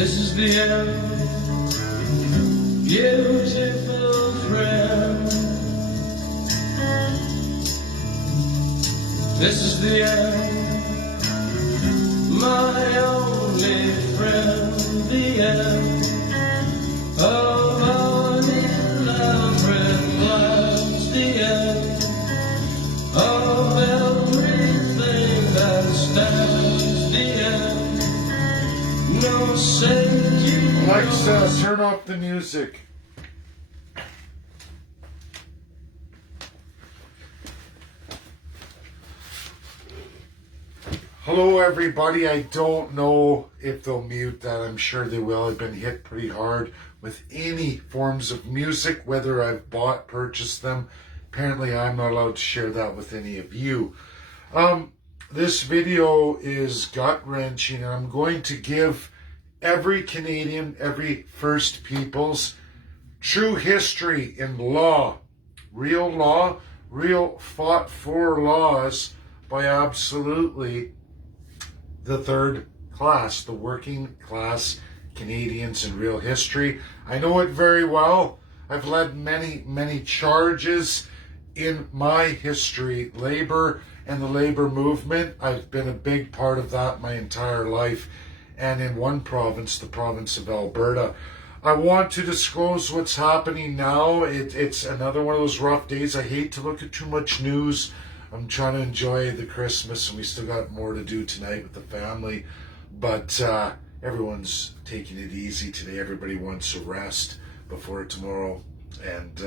This is the end, beautiful friend. This is the end, my only friend. The end of our elaborate lives. The end of everything that stands. The end. No safety. Alexa, turn off the music. Hello everybody, I don't know if they'll mute that. I'm sure they will. I've been hit pretty hard with any forms of music, whether I've purchased them. Apparently I'm not allowed to share that with any of you. This video is gut-wrenching, and I'm going to give every Canadian, every First Peoples, true history in law, real fought for laws by absolutely the third class, the working class Canadians in real history. I know it very well. I've led many charges in my history, labor and the labor movement. I've been a big part of that my entire life, and in one province, the province of Alberta. I want to disclose what's happening now. It's another one of those rough days. I hate to look at too much news. I'm trying to enjoy the Christmas, and we still got more to do tonight with the family. But everyone's taking it easy today. Everybody wants a rest before tomorrow. And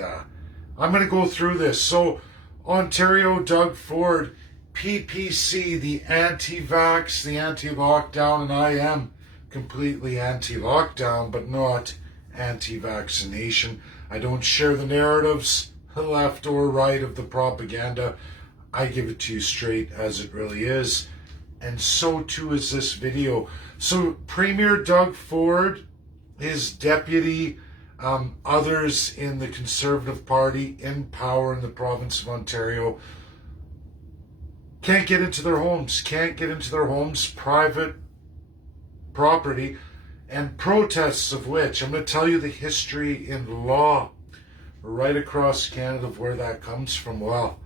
I'm going to go through this. So, Ontario, Doug Ford, PPC, the anti-vax, the anti-lockdown, and I am completely anti-lockdown, but not anti-vaccination. I don't share the narratives, left or right, of the propaganda. I give it to you straight as it really is. And so too is this video. So Premier Doug Ford, his deputy, others in the Conservative Party in power in the province of Ontario, can't get into their homes, private property, and protests of which, I'm going to tell you the history in law right across Canada of where that comes from. Well,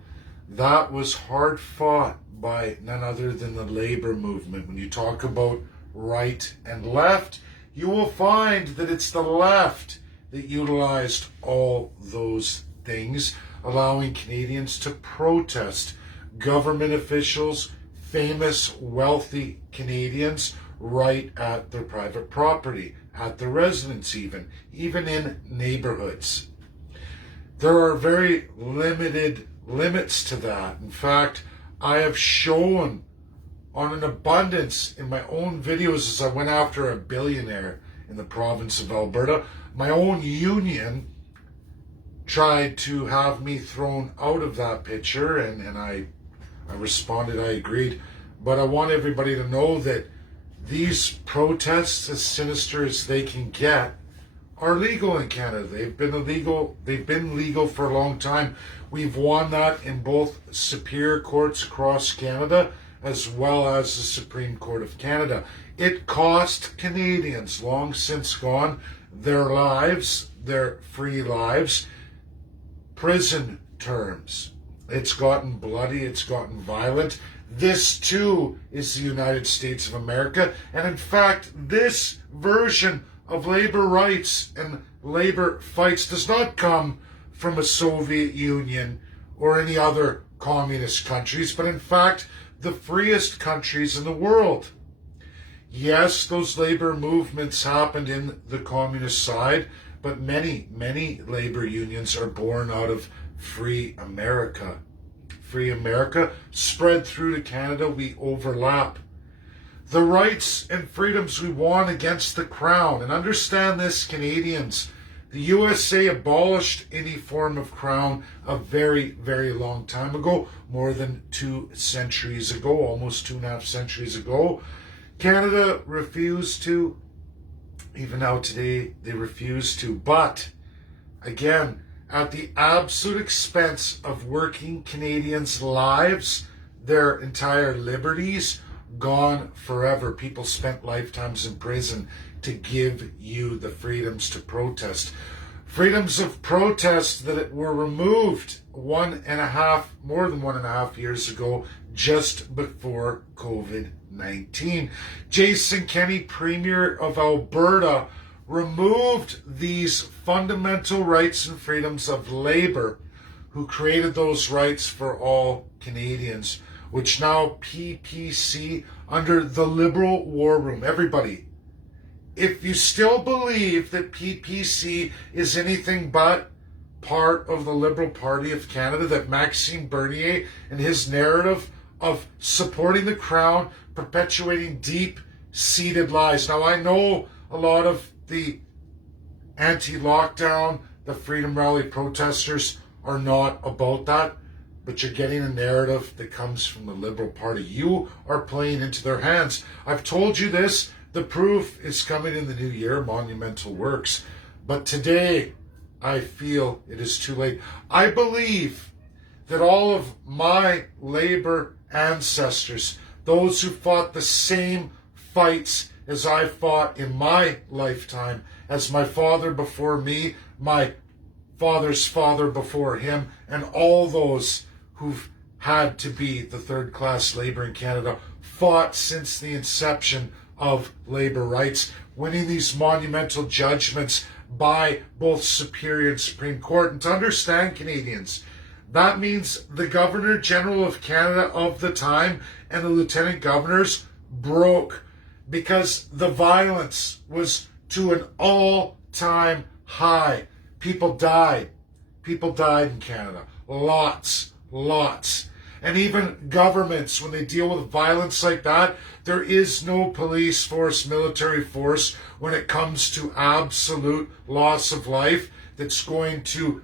that was hard fought by none other than the labor movement. When you talk about right and left, you will find that it's the left that utilized all those things, allowing Canadians to protest government officials, famous, wealthy Canadians, right at their private property, at their residence even in neighborhoods. There are very limited limits to that. In fact, I have shown on an abundance in my own videos as I went after a billionaire in the province of Alberta. My own union tried to have me thrown out of that picture, and I responded, I agreed. But I want everybody to know that these protests, as sinister as they can get, are legal in Canada. They've been legal for a long time. We've won that in both superior courts across Canada as well as the Supreme Court of Canada. It cost Canadians, long since gone, their lives, their free lives, prison terms. It's gotten bloody, it's gotten violent. This too is the United States of America. And in fact, this version of labor rights and labor fights does not come from a Soviet Union or any other communist countries, but in fact, the freest countries in the world. Yes, those labor movements happened in the communist side, but many labor unions are born out of free America. Free America spread through to Canada. We overlap. The rights and freedoms we won against the Crown. And understand this, Canadians. The USA abolished any form of Crown a very long time ago. More than 2 centuries ago. Almost 2.5 centuries ago. Canada refused to. Even now today, they refuse to. But, again, at the absolute expense of working Canadians' lives, their entire liberties, gone forever. People spent lifetimes in prison. to give you the freedoms to protest. Freedoms of protest that were removed more than 1.5 years ago, just before COVID-19. Jason Kenney, Premier of Alberta, removed these fundamental rights and freedoms of labor, who created those rights for all Canadians, which now PPC under the Liberal War Room. Everybody, if you still believe that PPC is anything but part of the Liberal Party of Canada, that Maxime Bernier and his narrative of supporting the Crown, perpetuating deep-seated lies. Now, I know a lot of the anti-lockdown, the Freedom Rally protesters are not about that, but you're getting a narrative that comes from the Liberal Party. You are playing into their hands. I've told you this. The proof is coming in the new year, monumental works. But today, I feel it is too late. I believe that all of my labor ancestors, those who fought the same fights as I fought in my lifetime, as my father before me, my father's father before him, and all those who've had to be the third-class labor in Canada, fought since the inception of labor rights, winning these monumental judgments by both Superior and Supreme Court. And to understand, Canadians, that means the Governor General of Canada of the time and the Lieutenant Governors broke, because the violence was to an all-time high. People died. People died in Canada. Lots. And even governments, when they deal with violence like that, there is no police force, military force, when it comes to absolute loss of life, that's going to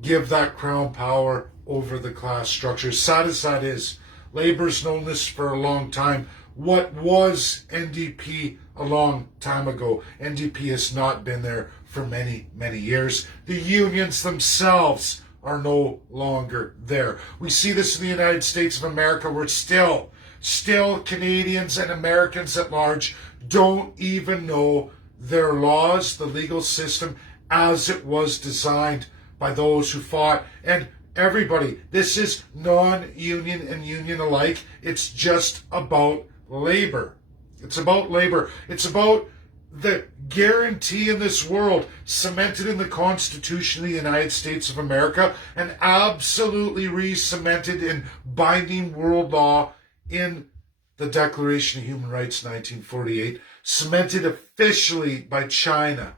give that Crown power over the class structure. Sad as that is, Labor's known this for a long time. What was NDP a long time ago? NDP has not been there for many, many years. The unions themselves are no longer there. We see this in the United States of America, where still Canadians and Americans at large don't even know their laws, the legal system, as it was designed by those who fought. And everybody, this is non-union and union alike. It's just about labor. It's about labor. It's about the guarantee in this world cemented in the Constitution of the United States of America and absolutely re-cemented in binding world law in the Declaration of Human Rights 1948, cemented officially by China,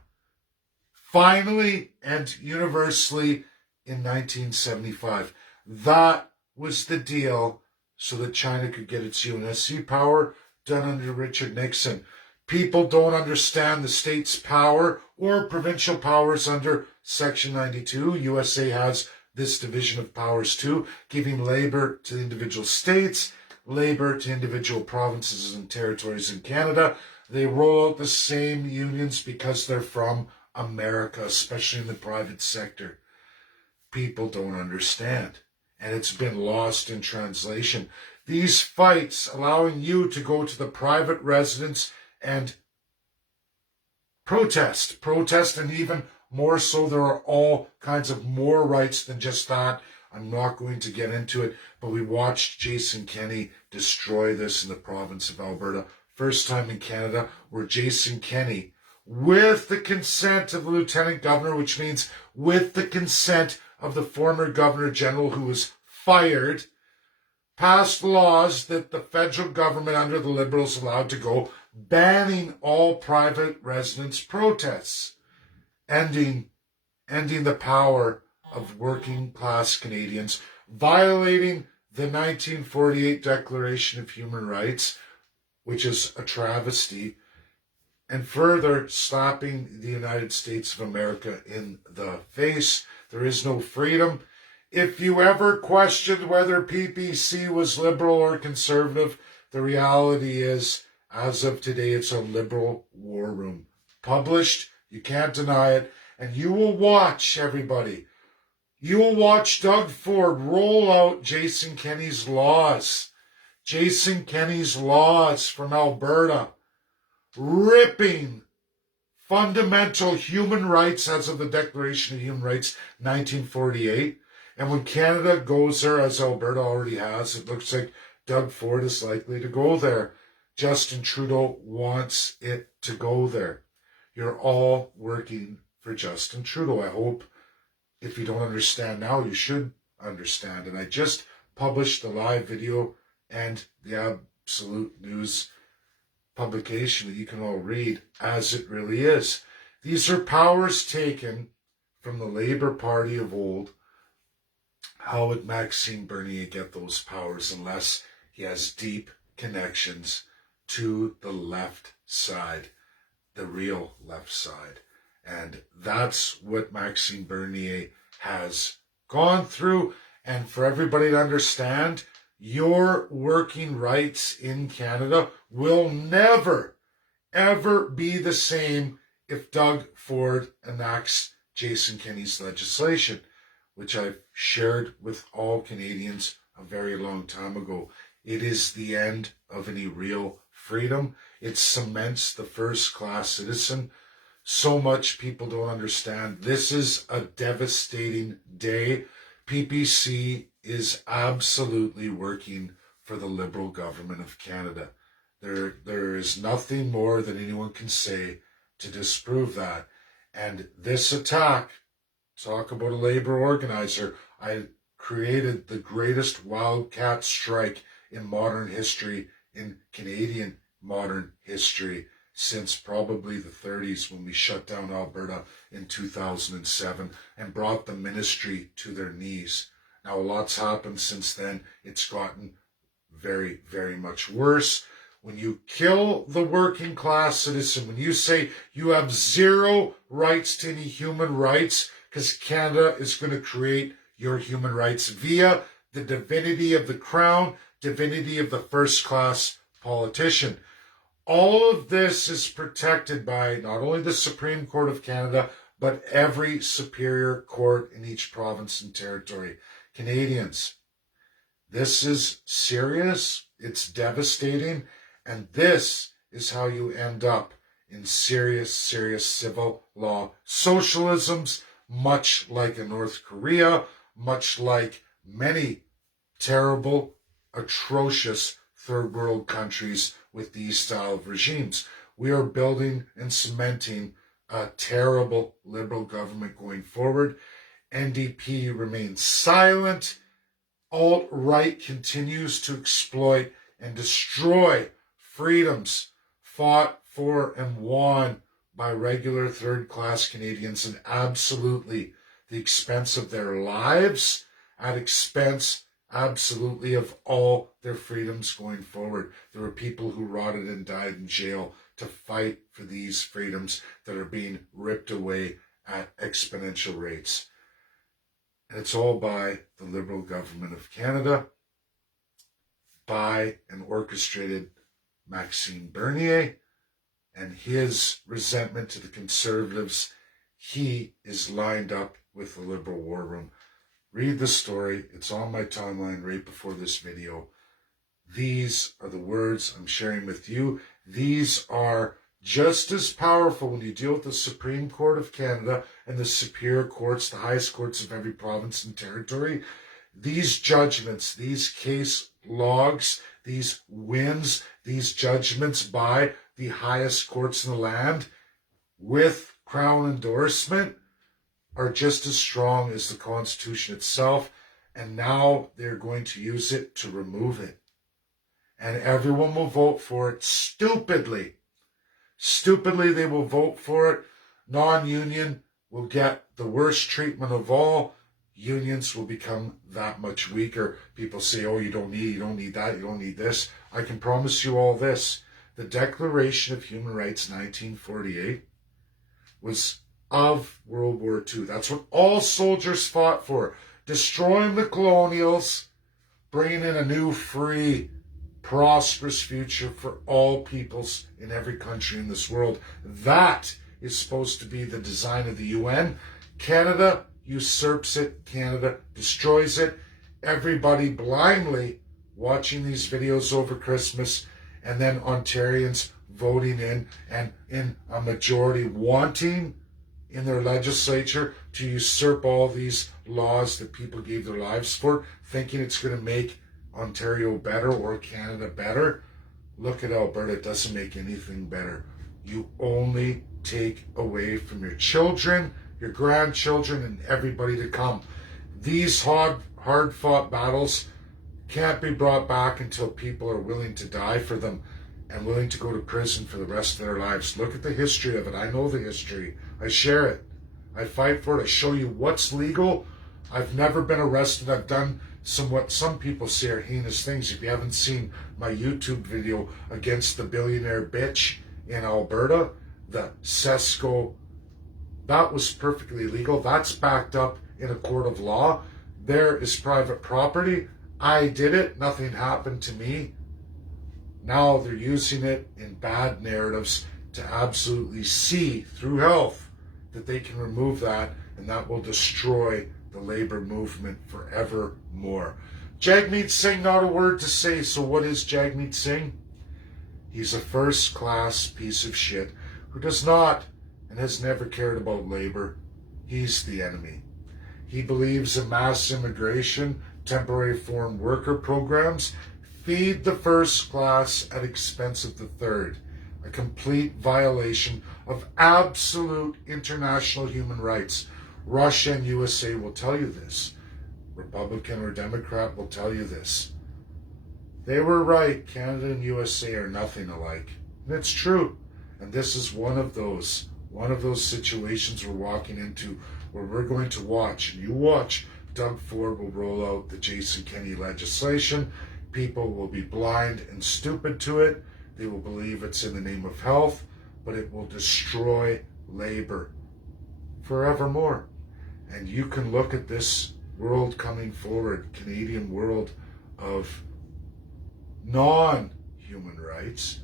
finally and universally in 1975. That was the deal so that China could get its UNSC power, done under Richard Nixon. People don't understand the state's power or provincial powers under Section 92. USA has this division of powers too, giving labor to the individual states, labor to individual provinces and territories in Canada. They roll out the same unions because they're from America, especially in the private sector. People don't understand, and it's been lost in translation. These fights allowing you to go to the private residence and protest, and even more so, there are all kinds of more rights than just that. I'm not going to get into it, but we watched Jason Kenney destroy this in the province of Alberta. First time in Canada where Jason Kenney, with the consent of the Lieutenant Governor, which means with the consent of the former Governor General who was fired, passed laws that the federal government under the Liberals allowed to go, banning all private residence protests, ending the power of working class Canadians, violating the 1948 Declaration of Human Rights, which is a travesty, and further slapping the United States of America in the face. There is no freedom. If you ever questioned whether PPC was liberal or conservative, the reality is, as of today, it's a liberal war room. Published, you can't deny it, and you will watch, everybody. You will watch Doug Ford roll out Jason Kenney's laws. Jason Kenney's laws from Alberta, ripping fundamental human rights as of the Declaration of Human Rights, 1948. And when Canada goes there, as Alberta already has, it looks like Doug Ford is likely to go there. Justin Trudeau wants it to go there. You're all working for Justin Trudeau. I hope if you don't understand now, you should understand. And I just published the live video and the Absolute News publication that you can all read as it really is. These are powers taken from the Labour Party of old. How would Maxime Bernier get those powers unless he has deep connections to the left side, the real left side? And that's what Maxime Bernier has gone through. And for everybody to understand, your working rights in Canada will never, ever be the same if Doug Ford enacts Jason Kenney's legislation, which I've shared with all Canadians a very long time ago. It is the end of any real freedom. It cements the first-class citizen. So much people don't understand. This is a devastating day. PPC is absolutely working for the Liberal government of Canada. There is nothing more that anyone can say to disprove that. And this attack, talk about a labor organizer, I created the greatest wildcat strike in modern history, in Canadian modern history, since probably the 30s when we shut down Alberta in 2007 and brought the ministry to their knees. Now, a lot's happened since then. It's gotten very, very much worse. When you kill the working class citizen, when you say you have zero rights to any human rights, because Canada is going to create your human rights via the divinity of the crown, divinity of the first-class politician. All of this is protected by not only the Supreme Court of Canada, but every superior court in each province and territory. Canadians, this is serious, it's devastating, and this is how you end up in serious, serious civil law socialisms, much like in North Korea, much like many terrible, atrocious third world countries with these style of regimes. We are building and cementing a terrible Liberal government going forward. NDP remains silent. Alt-right continues to exploit and destroy freedoms fought for and won by regular third-class Canadians, and absolutely the expense of their lives, at expense absolutely of all their freedoms going forward. There were people who rotted and died in jail to fight for these freedoms that are being ripped away at exponential rates. And it's all by the Liberal government of Canada, by an orchestrated Maxime Bernier and his resentment to the Conservatives. He is lined up with the Liberal war room. Read the story. It's on my timeline right before this video. These are the words I'm sharing with you. These are just as powerful when you deal with the Supreme Court of Canada and the superior courts, the highest courts of every province and territory. These judgments, these case logs, these wins, these judgments by the highest courts in the land with Crown endorsement are just as strong as the Constitution itself, and now they're going to use it to remove it. And everyone will vote for it stupidly. Stupidly, they will vote for it. Non-union will get the worst treatment of all. Unions will become that much weaker. People say, oh, you don't need that, you don't need this. I can promise you all this. The Declaration of Human Rights 1948 was of World War II. That's what all soldiers fought for. Destroying the colonials, bringing in a new, free, prosperous future for all peoples in every country in this world. That is supposed to be the design of the UN. Canada usurps it. Canada destroys it. Everybody blindly watching these videos over Christmas, and then Ontarians voting in and in a majority wanting in their legislature to usurp all these laws that people gave their lives for, thinking it's going to make Ontario better or Canada better. Look at Alberta. It doesn't make anything better. You only take away from your children, your grandchildren, and everybody to come. These hard-fought battles can't be brought back until people are willing to die for them and willing to go to prison for the rest of their lives. Look at the history of it. I know the history. I share it. I fight for it. I show you what's legal. I've never been arrested. I've done what some people say are heinous things. If you haven't seen my YouTube video against the billionaire bitch in Alberta, the Cesco, that was perfectly legal. That's backed up in a court of law. There is private property. I did it. Nothing happened to me. Now they're using it in bad narratives to absolutely see through health that they can remove that, and that will destroy the labor movement forevermore. Jagmeet Singh, not a word to say. So what is Jagmeet Singh? He's a first-class piece of shit who does not and has never cared about labor. He's the enemy. He believes in mass immigration, temporary foreign worker programs, feed the first class at expense of the third, a complete violation of absolute international human rights. Russia and USA will tell you this. Republican or Democrat will tell you this. They were right. Canada and USA are nothing alike. And it's true. And this is one of those situations we're walking into where we're going to watch, and you watch, Doug Ford will roll out the Jason Kenney legislation. People will be blind and stupid to it. They will believe it's in the name of health, but it will destroy labor forevermore. And you can look at this world coming forward, Canadian world of non-human rights,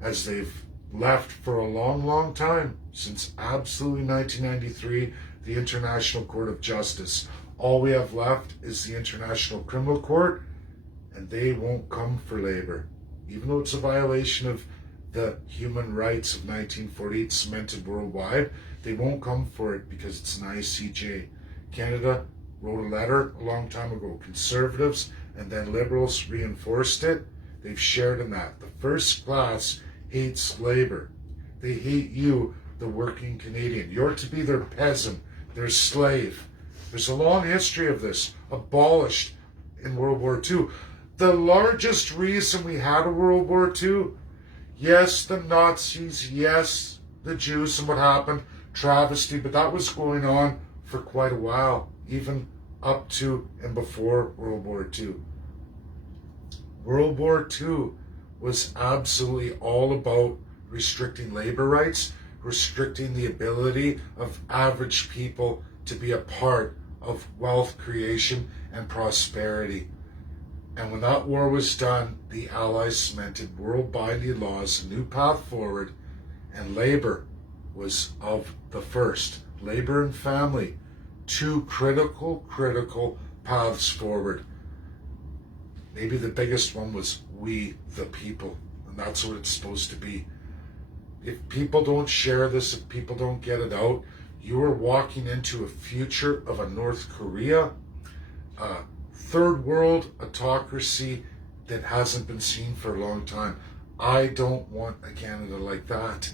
as they've left for a long, long time, since absolutely 1993, the International Court of Justice. All we have left is the International Criminal Court, and they won't come for labor. Even though it's a violation of the human rights of 1948 cemented worldwide, they won't come for it because it's an ICJ. Canada wrote a letter a long time ago. Conservatives and then liberals reinforced it. They've shared in that. The first class hates labor. They hate you, the working Canadian. You're to be their peasant, their slave. There's a long history of this, abolished in World War II. The largest reason we had a World War II, yes, the Nazis, yes, the Jews and what happened, travesty, but that was going on for quite a while, even up to and before World War II. World War II was absolutely all about restricting labor rights, restricting the ability of average people to be a part of wealth creation and prosperity. And when that war was done, the Allies cemented world-binding laws, a new path forward, and labor was of the first. Labor and family, two critical paths forward. Maybe the biggest one was we the people, and that's what it's supposed to be. If people don't share this, if people don't get it out, you are walking into a future of a North Korea, a third world autocracy that hasn't been seen for a long time. I don't want a Canada like that.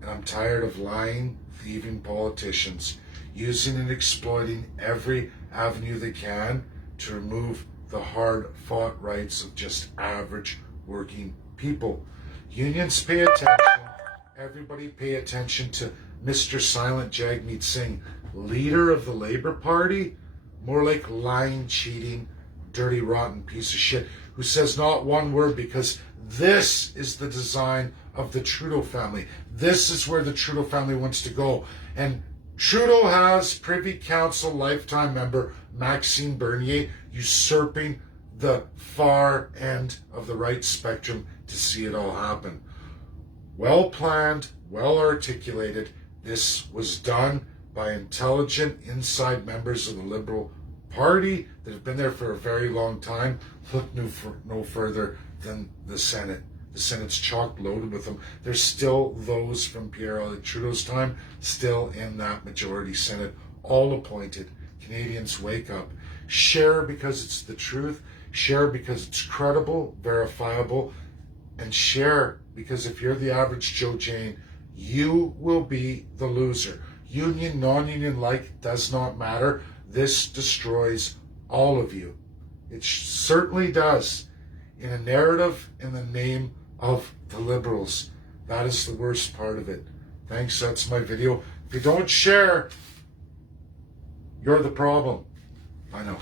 And I'm tired of lying, thieving politicians, using and exploiting every avenue they can to remove the hard-fought rights of just average working people. Unions pay attention. Everybody pay attention to Mr. Silent Jagmeet Singh, leader of the Labour Party, more like lying, cheating, dirty, rotten piece of shit, who says not one word, because this is the design of the Trudeau family. This is where the Trudeau family wants to go. And Trudeau has Privy Council lifetime member Maxime Bernier usurping the far end of the right spectrum to see it all happen. Well planned, well articulated. This was done by intelligent inside members of the Liberal Party that have been there for a very long time. Look no further than the Senate. The Senate's chock loaded with them. There's still those from Pierre Elliott Trudeau's time still in that majority Senate, all appointed. Canadians, wake up. Share because it's the truth. Share because it's credible, verifiable. And share because if you're the average Joe Jane, you will be the loser. Union, non-union, like, does not matter. This destroys all of you. It certainly does. In a narrative in the name of the Liberals. That is the worst part of it. Thanks, that's my video. If you don't share, you're the problem. Bye now.